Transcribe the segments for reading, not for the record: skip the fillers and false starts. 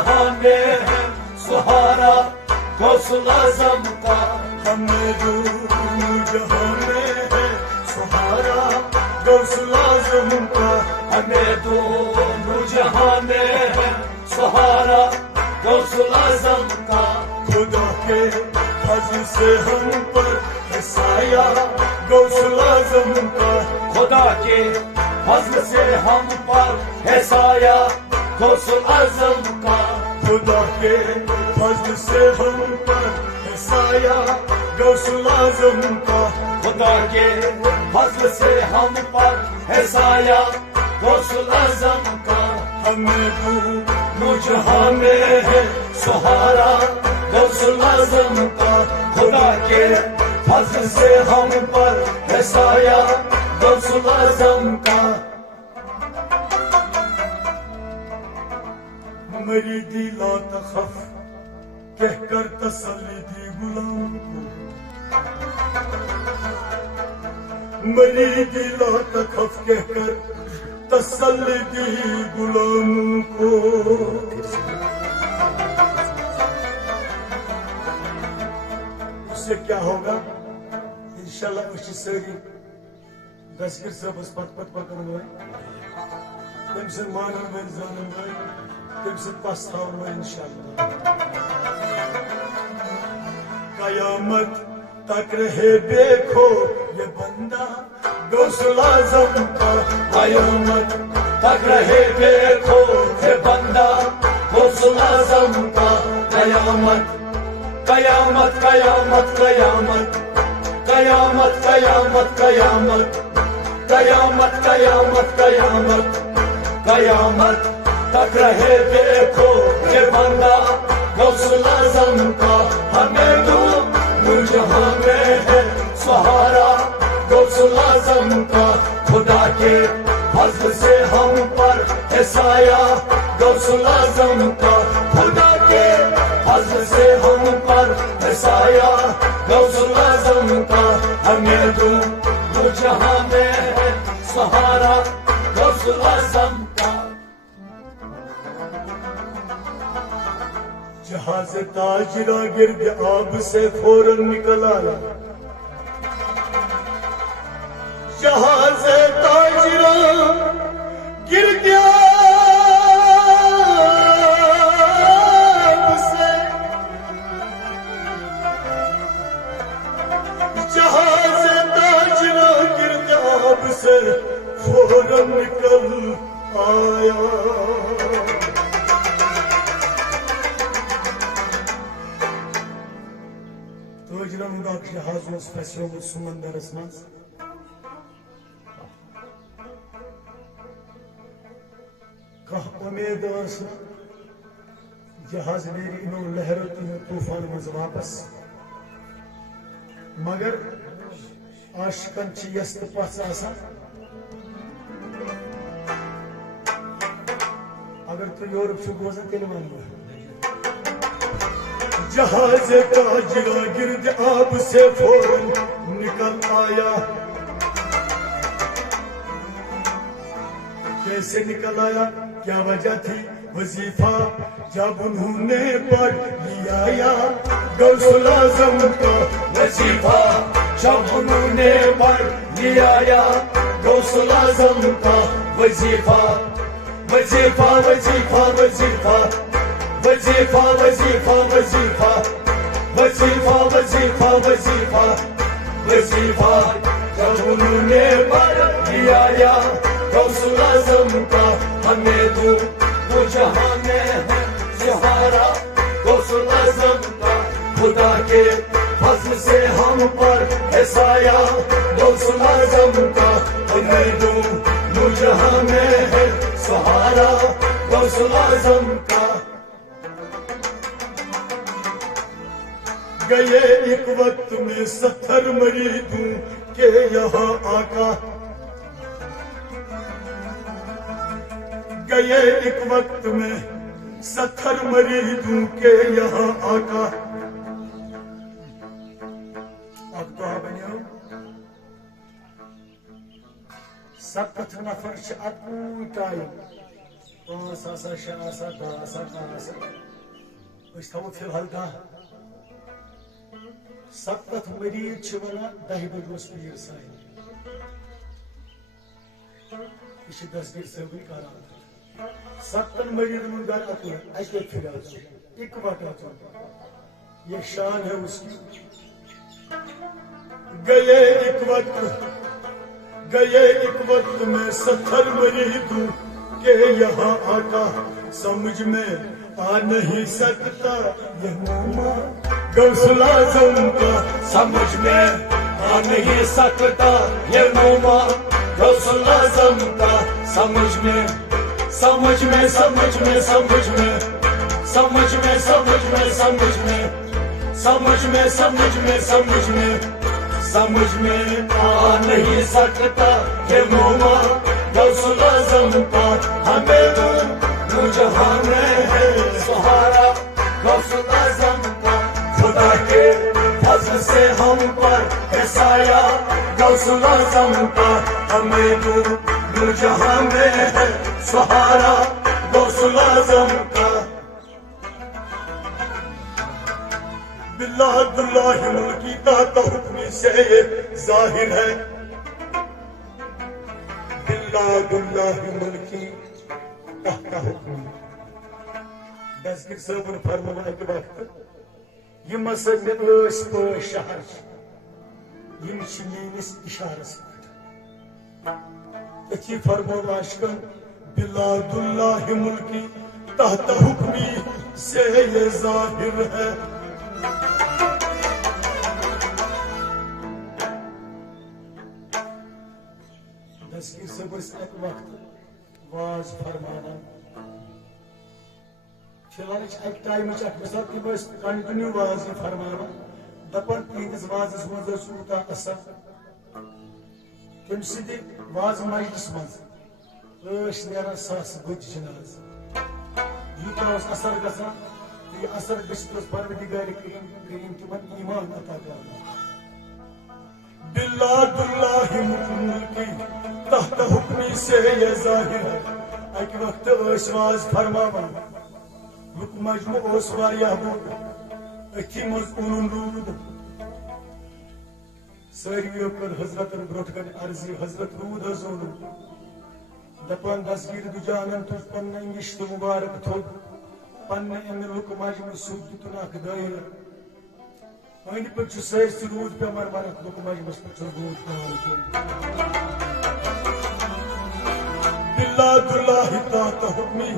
جہاں میں ہے سہارا غوث اعظم کا ہمیں جہاں میں ہے سہارا غوث اعظم کا ہمیں دونوں جہاں میں ہے سہارا غوث اعظم کا خدا کے فضل سے ہم پر ہے سایہ غوث اعظم کا خدا کے فضل سے ہم پر ہے سایہ غوث اعظم کا خدا کے فضل سے ہم پر ہے سایہ غوث اعظم کا خدا کے فضل سے ہم پر ہے سایہ غوث اعظم کا ہمیں دونوں جہاں میں ہے سہارا غوث اعظم کا خدا کے فضل سے ہم پر ہے سایہ غوث اعظم کا مری دی لا تخف کہہ کر تسلی دی غلام کو مری دی لا تخف کہہ کر تسلی دی غلام کو اس سے کیا ہوگا انشاءاللہ اس ساری دسگر صاحب پت پت پکن وائے تم سے مانن وائے زانن وائے تم سے پستاؤن وائے انشاءاللہ قیامت تک رہے دیکھو یہ بندہ غوث اعظم کا قیامت تک رہے دیکھو یہ بندہ غوث اعظم کا قیامت قیامت قیامت قیامت قیامت قیامت قیامت قیامت قیامت قیامت قیامت تک رہے دیکھو یہ بندہ غوث اعظم کا ہمیں دونوں جہاں میں ہے سہارا غوث اعظم کا خدا کے فضل سے ہم پر ہے سایہ غوث اعظم کا خدا کے فضل سے ہم پر ہے سایہ غوث اعظم کا ہمیں دونوں جہاں میں ہے سہارا غوث اعظم کا جہاز تاجرہ گرد آب سے فوراً نکل آیا جہاز تاجرہ گرد آب سے جہاز تاجرہ گرد آب سے فوراً نکل آیا جہاز پھسیومت سمندرس مز امید جہاز نیری انو لہرو تین طوفان مز واپس مگر عاشقن چھ یس تو پس آسان اگر تو یورپ چھو بوزن تیل مانگو جہاز تاجرہ گرد آب سے فوراً نکل آیا کیسے نکل آیا کیا وجہ تھی وظیفہ جب انہوں نے پڑھ لیا غوث اعظم کا وظیفہ جب انہوں نے پڑھ لیا غوث اعظم کا وظیفہ وظیفہ وظیفہ وظیفہ وظیفہ وظیفہ وظیفہ وظیفہ وظیفہ وظیفہ وظیفہ جب انہوں نے پڑھ لیا غوث اعظم کا ہمیں دونوں جہاں میں ہے سہارا غوث اعظم کا خدا کے فضل سے ہم پر ہے سایہ غوث اعظم کا ہمیں دونوں جہاں میں ہے سہارا غوث اعظم کا گئے ایک وقت میں 70 مریدوں کے یہاں آقا گئے ایک وقت میں 70 مریدوں کے یہاں آقا اب تو بنیو 70 نفر ادبو ٹائم 5 آسان 6 آسان 10 آسان 10 آسان أسۍ تھاوو فی الحال 10 70 مریض چھِ ونان 10 بجے اوس پیٖر سانہِ یہِ چھِ دسگیٖر صٲبٕنۍ کران 70 مریضن ہُنٛد گھر اکُے اکے پھرِ اژُن اِکوٹ اژُن یہ شان ہے اس کی گئے ایک وقت میں 70 مریض ہوں کہ یہاں آقا سمجھ میں آ نہیں سکتا یہ موما غوث الاعظم کا سمجھ میں آ نہیں سکتا یہ موما غوث الاعظم کا سمجھ میں سمجھ میں سمجھ میں سمجھ میں سمجھ میں سمجھ میں سمجھ میں سمجھ میں سمجھ میں سمجھ میں سمجھ میں آ نہیں سکتا یہ موما غوث الاعظم کا ہمیں تو جہاں میں ہے سہارا غوث الاعظم کا خدا کے فضل سے ہم پر ہے سایہ غوث الاعظم کا ہمیں تو جہاں میں ہے سہارا غوث الاعظم کا بلاد اللہ ملکی تحت حکمی سے یہ ظاہر ہے بلاد اللہ ملکی تحت حکمی دسگیر صٲبن فرموو اکہِ وقتہٕ یِم ہسا مےٚ ٲسۍ پٲٹھۍ شہر چھِ یِم چھِ میٲنِس اِشارس پٮ۪ٹھ أتھی فرموو عاشقن بلاد اللہ ملکی تحت حکمی سے یہ ظاہر ہے دسگیر صٲب ٲسۍ اکہِ وقتہٕ واز فرماوان فی الحال چھِ اکہِ ٹایمٕچ اکھ مثال تِم ٲسۍ کنٹِنیو واز یہِ فرماوان دپان تِہنٛدِس وازس منٛز ٲس یوٗتاہ اثر تٔمۍ سٕنٛدِ واز مجلس منٛز ٲسۍ نیران ساسہٕ بٔدۍ جناز یوٗتاہ اوس اثر گژھان تہٕ یہِ اثر گٔژھِتھ اوس پروردگارِ کریم تِمن ایمان عطا کران بلاد اللہ ملکی تحت حکمی سے یہ ظاہر ہے اکہِ وقتہٕ ٲسۍ واز فرماوان لُکھ مجموع اوس واریاہ بوٚڑ أتھی منٛز اوٚنُن روٗد ساروِیو کٔر حضرتن برٛونٛٹھ کنہِ عرضی حضرت روٗد حظ اوٚنُن دپان دسگیٖر دُجانن تُج پننہِ انگشتہٕ مُبارک تھوٚد پننہِ امہِ لُکہٕ مجمہٕ سیوٚد دِتُن اکھ دٲیرٕ أنٛدۍ پٔکۍ چھُ سٲرسٕے روٗد پیٚوان ونکھ لُکہٕ مجمس پٮ۪ٹھ چھُ روٗد پیٚوان کیٚنٛہہ بلاد اللہ تحت حکمی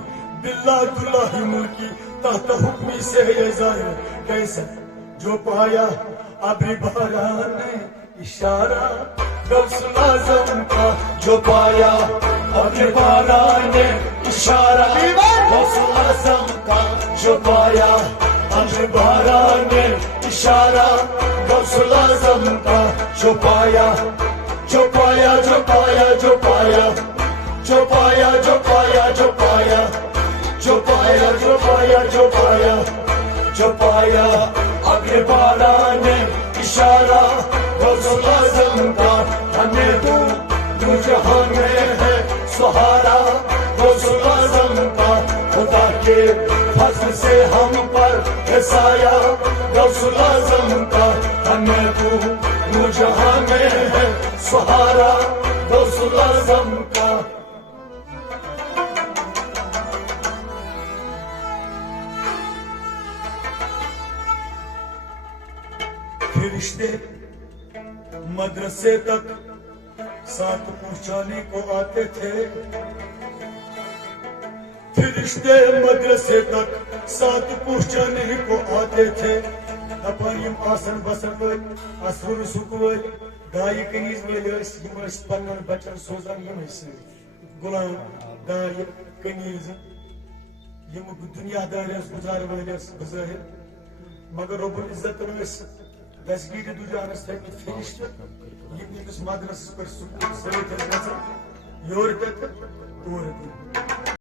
بلاد اللہ ملکی تحت حکمی سے یہ ظاہر کیسا جو پایا ابری باران اشارہ غوث الاعظم کا جو پایا ابری باران اشارہ غوث الاعظم کا جو پایا ابری باران اشارہ غوث الاعظم کا جو پایا جو پایا جو پایا جو پایا جو پایا جو پایا جو پایا جو پایا جو پایا جو پایا جو پایا ابری باران اشارہ غوث الاعظم کا ہمیں تو جہاں میں ہے سہارا غوث الاعظم کا خدا کے فضل سے ہم پر ہے سایہ غوث الاعظم کا ہمیں تو جہاں میں ہے سہارا غوث الاعظم کا فرشتے مدرسے تک ساتھ پہنچانے کو آتے تھے فرشتے مدرسے تک ساتھ پہنچانے کو آتے تھے دپان یم آسن بسن ول اثر رسوک ول دایہ کنیز ول یم پنن بچن سوزان یم غلام دایہ کنیز یم دنیا دار گزار ول بظاہر مگر رب العزت دسگیٖر دُجانس تھٲومٕتۍ فرشتہٕ یِم أمِس مدرسس پٮ۪ٹھ سۭتۍ ٲسۍ گژھان یورٕ تہِ تہٕ تورٕ تہِ